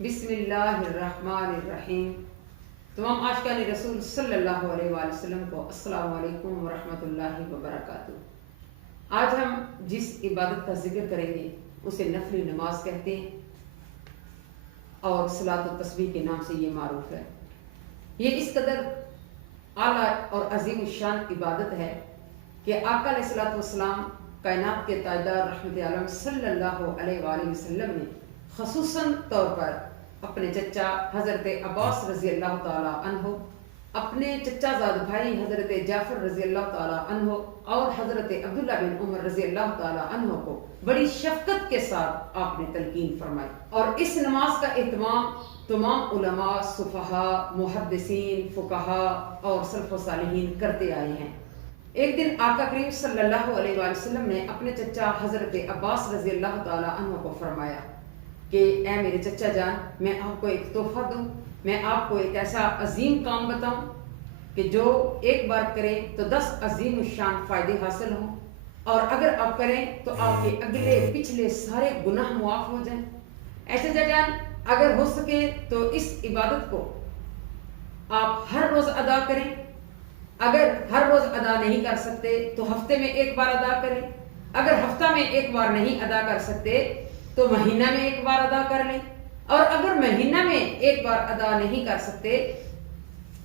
بسم اللہ الرحمن الرحیم۔ تمام عاشقان رسول صلی اللہ علیہ وآلہ وسلم کو السلام علیکم ورحمۃ اللہ وبرکاتہ۔ آج ہم جس عبادت کا ذکر کریں گے اسے نفل نماز کہتے ہیں اور صلاۃ و تسبیح کے نام سے یہ معروف ہے۔ یہ اس قدر اعلیٰ اور عظیم الشان عبادت ہے کہ آقا علیہ الصلوۃ والسلام کائنات کے تاجدار رحمت عالم صلی اللہ علیہ وآلہ وسلم نے خصوصاً طور پر اپنے چچا حضرت عباس رضی اللہ تعالیٰ عنہ، اپنے چچا زاد بھائی حضرت جعفر رضی اللہ تعالیٰ عنہ اور حضرت عبداللہ بن عمر رضی اللہ تعالیٰ عنہ کو بڑی شفقت کے ساتھ آپ نے تلقین فرمائی، اور اس نماز کا اہتمام تمام علماء، صفحاء، محدثین، فقہاء اور سلف و صالحین کرتے آئے ہیں۔ ایک دن آقا کریم صلی اللہ علیہ وآلہ وسلم نے اپنے چچا حضرت عباس رضی اللہ تعالیٰ عنہ کو فرمایا کہ اے میرے چچا جان، میں آپ کو ایک تحفہ دوں، میں آپ کو ایک ایسا عظیم کام بتاؤں کہ جو ایک بار کریں تو 10 عظیم الشان فائدے حاصل ہوں، اور اگر آپ کریں تو آپ کے اگلے پچھلے سارے گناہ معاف ہو جائیں۔ ایسے چچا جان، اگر ہو سکے تو اس عبادت کو آپ ہر روز ادا کریں، اگر ہر روز ادا نہیں کر سکتے تو ہفتے میں ایک بار ادا کریں، اگر ہفتہ میں ایک بار نہیں ادا کر سکتے تو مہینہ میں ایک بار ادا کر لیں، اور اگر مہینہ میں ایک بار ادا نہیں کر سکتے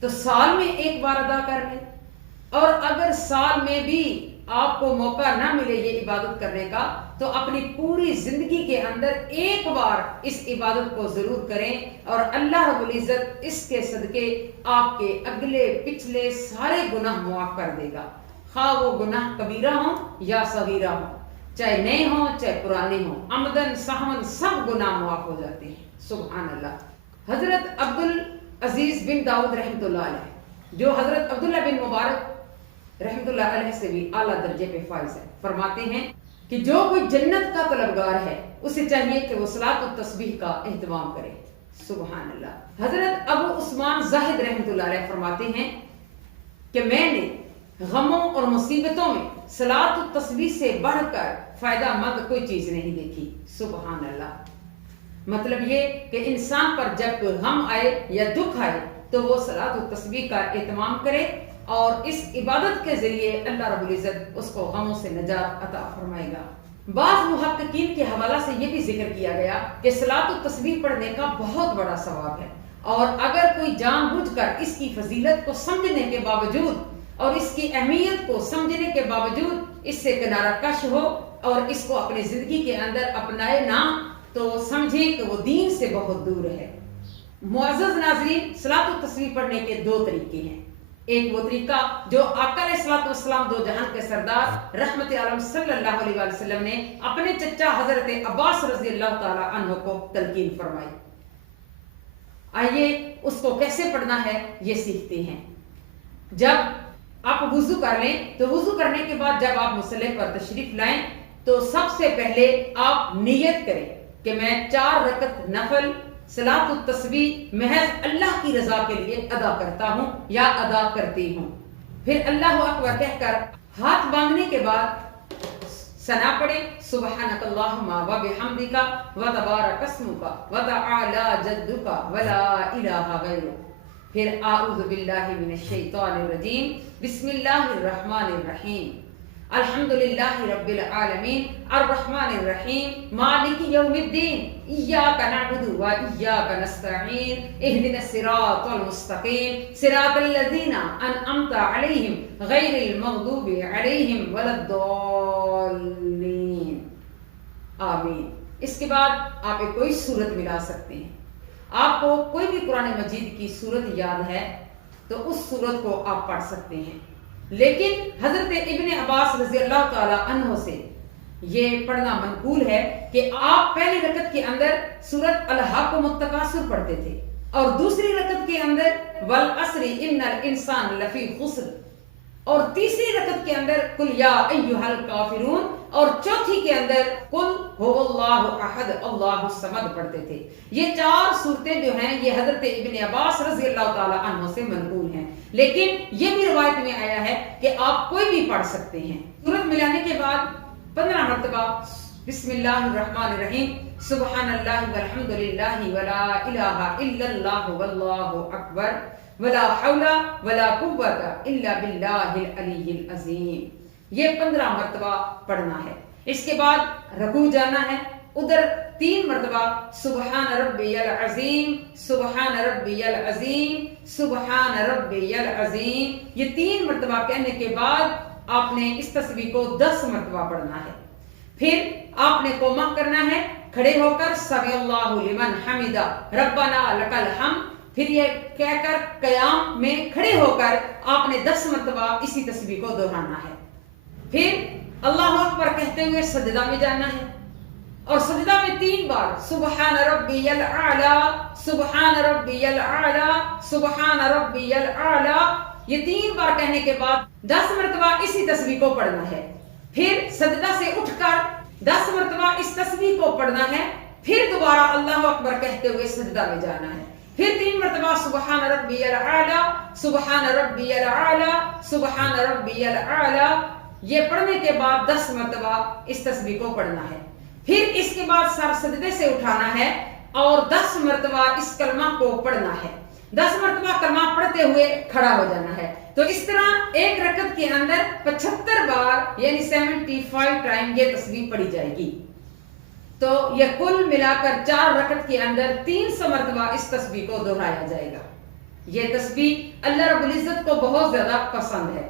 تو سال میں ایک بار ادا کر لیں، اور اگر سال میں بھی آپ کو موقع نہ ملے یہ عبادت کرنے کا تو اپنی پوری زندگی کے اندر ایک بار اس عبادت کو ضرور کریں، اور اللہ رب العزت اس کے صدقے آپ کے اگلے پچھلے سارے گناہ معاف کر دے گا، خواہ وہ گناہ کبیرہ ہوں یا صغیرہ ہوں، چاہے نئے ہوں چاہے پرانے ہوں، عمدن سہون سب گناہ معاف ہو جاتے ہیں۔ سبحان اللہ۔ حضرت عبدالعزیز بن داؤد رحمۃ اللہ علیہ، جو حضرت عبداللہ بن مبارک رحمۃ اللہ علیہ سے بھی اعلیٰ درجے پہ فائز ہے، فرماتے ہیں کہ جو کوئی جنت کا طلبگار ہے اسے چاہیے کہ وہ صلاۃ و تسبیح کا اہتمام کرے۔ سبحان اللہ۔ حضرت ابو عثمان زاہد رحمۃ اللہ علیہ فرماتے ہیں کہ میں نے غموں اور مصیبتوں میں صلاۃ و تسبیح سے بڑھ کر فائدہ مند کوئی چیز نہیں دیکھی۔ سبحان اللہ۔ مطلب یہ کہ انسان پر جب کوئی غم آئے یا دکھ آئے تو وہ صلاۃ و تسبیح کا اہتمام کرے، اور اس عبادت کے ذریعے اللہ رب العزت اس کو غموں سے نجات عطا فرمائے گا۔ بعض محققین کے حوالہ سے یہ بھی ذکر کیا گیا کہ صلاۃ و تسبیح پڑھنے کا بہت بڑا ثواب ہے، اور اگر کوئی جان بوجھ کر اس کی فضیلت کو سمجھنے کے باوجود اور اس کی اہمیت کو سمجھنے کے باوجود اس سے کنارہ کش ہو اور اس کو اپنی زندگی کے اندر اپنائے نہ تو سمجھیں کہ وہ دین سے بہت دور ہے۔ معزز ناظرین، صلاۃ و تسبیح پڑھنے کے 2 طریقے ہیں۔ ایک وہ طریقہ جو آقا علیہ الصلوۃ والسلام دو جہان کے سردار رحمت عالم صلی اللہ علیہ وآلہ وسلم نے اپنے چچا حضرت عباس رضی اللہ تعالی عنہ کو تلقین فرمائی۔ آئیے اس کو کیسے پڑھنا ہے یہ سیکھتے ہیں۔ جب آپ وضو کر لیں تو وضو کرنے کے بعد جب آپ مصلی پر تشریف لائیں تو سب سے پہلے آپ نیت کریں کہ میں 4 رکعت نفل صلاۃ التسبیح محض اللہ کی رضا کے لیے ادا کرتا ہوں یا ادا کرتی ہوں۔ پھر اللہ اکبر کہہ کر ہاتھ باندھنے کے بعد ثنا پڑھیں، سبحانک اللہم و بحمدک و تبارک اسمک و تعالی جدک و لا الہ غیرک۔ پھر اعوذ باللہ من الشیطان الرجیم، بسم اللہ الرحمن الرحیم، الحمدللہ رب العالمین الرحمن الرحیم مالک یوم الدین، ایاک نعبد و ایاک نستعین، اہدنا الصراط المستقیم، صراط الذین انعمت علیہم غیر المغضوب علیہم ولا الضالین، آمین۔ اس کے بعد آپ ایک کوئی سورت ملا سکتے ہیں۔ آپ کو کوئی بھی قرآن مجید کی سورت یاد ہے تو اس سورت کو آپ پڑھ سکتے ہیں، لیکن حضرت ابن عباس رضی اللہ تعالی عنہ سے یہ پڑھنا منقول ہے کہ آپ پہلی رکعت کے اندر سورت الہاکم التکاثر پڑھتے تھے، اور دوسری رکعت کے اندر والعصر ان الانسان لفی خسر، اور تیسری رکعت کے اندر قل یا ایھا الکافرون، اور چوتھی کے اندر قل هو اللہ احد اللہ الصمد پڑھتے تھے۔ یہ 4 صورتیں جو ہیں یہ حضرت ابن عباس رضی اللہ تعالی عنہ سے منقول ہیں، لیکن یہ بھی روایت میں آیا ہے کہ آپ کوئی بھی پڑھ سکتے ہیں۔ سورت ملانے کے بعد 15 مرتبہ بسم اللہ الرحمن الرحیم سبحان اللہ والحمدللہ ولا الہ الا اللہ واللہ اکبر ولا حول ولا قوت الا باللہ العلی العظیم. یہ 15 مرتبہ پڑھنا ہے. اس کے بعد رکوع جانا ہے. ادھر 3 مرتبہ سبحان ربی العظیم سبحان ربی العظیم سبحان ربی العظیم، یہ 3 مرتبہ کہنے کے بعد آپ نے اس تسبیح کو 10 مرتبہ پڑھنا ہے. پھر آپ نے قوما کرنا ہے کھڑے ہو کر سمی اللہ لمن حمدہ ربنا لک الحمد. پھر یہ کہہ کر قیام میں کھڑے ہو کر آپ نے 10 مرتبہ اسی تسبیح کو دہرانا ہے. پھر اللہ اکبر کہتے ہوئے سجدہ میں جانا ہے اور سجدہ میں 3 بار سبحان ربی الاعلی سبحان ربی الاعلی سبحان ربی الاعلی، یہ 3 بار کہنے کے بعد 10 مرتبہ اسی تسبیح کو پڑھنا ہے. پھر سجدہ سے اٹھ کر 10 مرتبہ اس تسبیح کو پڑھنا ہے. پھر دوبارہ اللہ اکبر کہتے ہوئے سجدہ میں جانا ہے. پھر 3 مرتبہ سبحان ربی الاعلی سبحان ربی الاعلی سبحان ربی الاعلی، یہ پڑھنے کے بعد 10 مرتبہ اس تسبیح کو پڑھنا ہے. پھر اس کے بعد سر سجدے سے اٹھانا ہے اور 10 مرتبہ اس کلمہ کو پڑھنا ہے. 10 مرتبہ کلمہ پڑھتے ہوئے کھڑا ہو جانا ہے. تو اس طرح ایک رکعت کے اندر 75 بار یعنی 75 ٹائم یہ تسبیح پڑھی جائے گی. تو یہ کل ملا کر 4 رکعت کے اندر 300 مرتبہ اس تسبیح کو دہرایا جائے گا. یہ تسبیح اللہ رب العزت کو بہت زیادہ پسند ہے.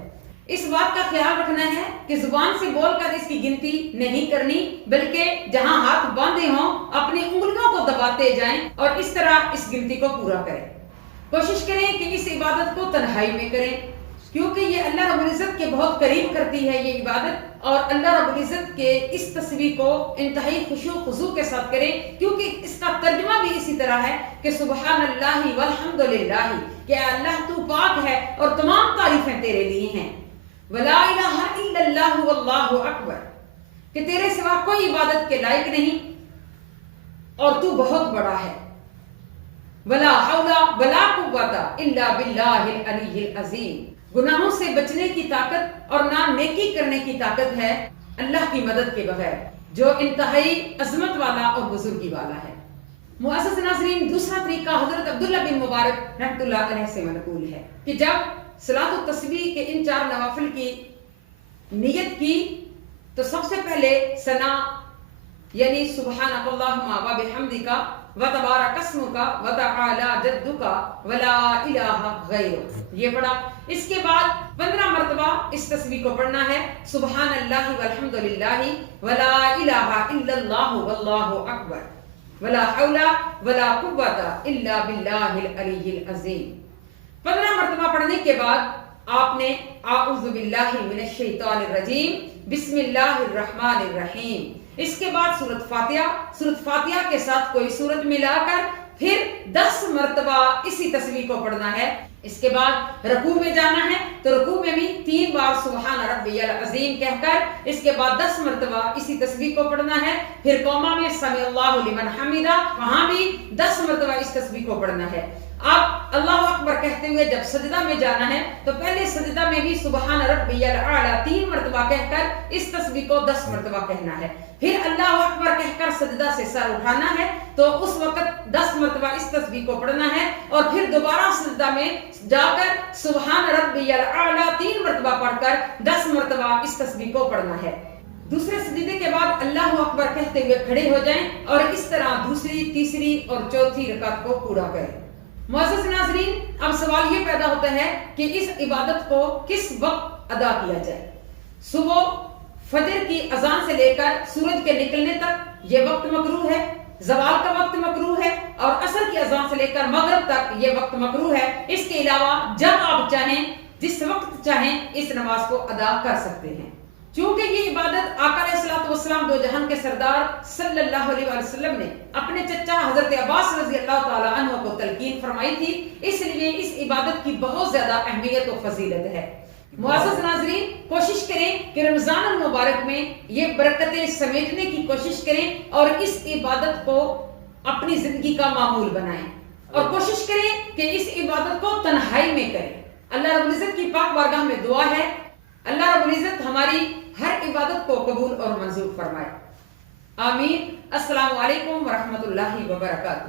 اس بات کا خیال رکھنا ہے کہ زبان سے بول کر اس کی گنتی نہیں کرنی، بلکہ جہاں ہاتھ باندھے ہوں اپنی انگلیوں کو دباتے جائیں اور اس طرح اس گنتی کو پورا کریں. کوشش کریں کہ اس عبادت کو تنہائی میں کریں، کیونکہ یہ اللہ رب العزت کے بہت قریب کرتی ہے یہ عبادت. اور اللہ رب العزت کے اس تسبیح کو انتہائی خشوع و خضوع کے ساتھ کریں، کیونکہ اس کا ترجمہ بھی اسی طرح ہے کہ سبحان اللہ والحمدللہ، کہ اللہ تو پاک ہے اور تمام تعریفیں تیرے لیے ہیں. ولا الہ الا اللہ واللہ اکبر، کہ تیرے سوا کوئی عبادت کے لائق نہیں اور تو بہت بڑا ہے. ولا حول ولا قوت الا باللہ العلی العظیم، گناہوں سے بچنے کی طاقت اور نہ نیکی کرنے کی طاقت ہے اللہ کی مدد کے بغیر، جو انتہائی عظمت والا اور بزرگی والا ہے. معزز ناظرین، دوسرا طریقہ حضرت عبداللہ بن مبارک رحمۃ اللہ علیہ سے منقول ہے کہ جب صلاۃ التسبیح کے ان 4 نوافل کی نیت کی تو سب سے پہلے ثنا یعنی سبحانک اللہم و بحمدک وتبارک اسمک وتعالی جدک ولا الہ غیرک، یہ پڑھا. اس کے بعد 15 مرتبہ اس تسبیح کو پڑھنا ہے سبحان اللہ والحمدللہ ولا الہ الا اللہ واللہ اکبر ولا حول ولا قوت الا باللہ العلی العظیم. 15 مرتبہ پڑھنے کے بعد آپ نے اعوذ باللہ من الشیطان الرجیم بسم اللہ الرحمن الرحیم، اس کے بعد سورۃ فاتحہ کے ساتھ کوئی سورت ملا کر پھر 10 مرتبہ اسی تسبیح کو پڑھنا ہے. اس کے بعد رکوع میں جانا ہے تو رکوع میں بھی 3 بار سبحان ربی العظیم کہہ کر اس کے بعد 10 مرتبہ اسی تسبیح کو پڑھنا ہے. پھر قوما میں سمی اللہ لمن حمدہ، وہاں بھی 10 مرتبہ اس تسبیح کو پڑھنا ہے. اب اللہ اکبر کہتے ہوئے جب سجدہ میں جانا ہے تو پہلے سجدہ میں بھی سبحان ربی الاعلی 3 مرتبہ کہہ کر اس تسبیح کو 10 مرتبہ کہنا ہے. پھر اللہ اکبر کہہ کر سجدہ سے سر اٹھانا ہے تو اس وقت 10 مرتبہ اس تسبیح کو پڑھنا ہے اور پھر دوبارہ سجدہ میں جا کر سبحان ربی الاعلی 3 مرتبہ پڑھ کر 10 مرتبہ اس تسبیح کو پڑھنا ہے. دوسرے سجدے کے بعد اللہ اکبر کہتے ہوئے کھڑے ہو جائیں اور اس طرح دوسری، تیسری اور چوتھی رکعت کو پورا کریں. معزز ناظرین، اب سوال یہ پیدا ہوتا ہے کہ اس عبادت کو کس وقت ادا کیا جائے. صبح فجر کی اذان سے لے کر سورج کے نکلنے تک یہ وقت مکروہ ہے، زوال کا وقت مکروہ ہے اور عصر کی اذان سے لے کر مغرب تک یہ وقت مکروہ ہے. اس کے علاوہ جب آپ چاہیں، جس وقت چاہیں اس نماز کو ادا کر سکتے ہیں. چونکہ یہ عبادت آقا علیہ الصلوۃ والسلام دو جہان کے سردار صلی اللہ علیہ وسلم نے اپنے چچا حضرت عباس رضی اللہ تعالی عنہ کو تلقین فرمائی تھی، اس لیے اس عبادت کی بہت زیادہ اہمیت و فضیلت ہے. معزز ناظرین، کوشش کریں کہ رمضان المبارک میں یہ برکتیں سمیٹنے کی کوشش کریں اور اس عبادت کو اپنی زندگی کا معمول بنائیں اور کوشش کریں کہ اس عبادت کو تنہائی میں کریں. اللہ رب العزت کی پاک بارگاہ میں دعا ہے اللہ رب العزت ہماری ہر عبادت کو قبول اور منظور فرمائے. آمین. السلام علیکم ورحمۃ اللہ وبرکاتہ.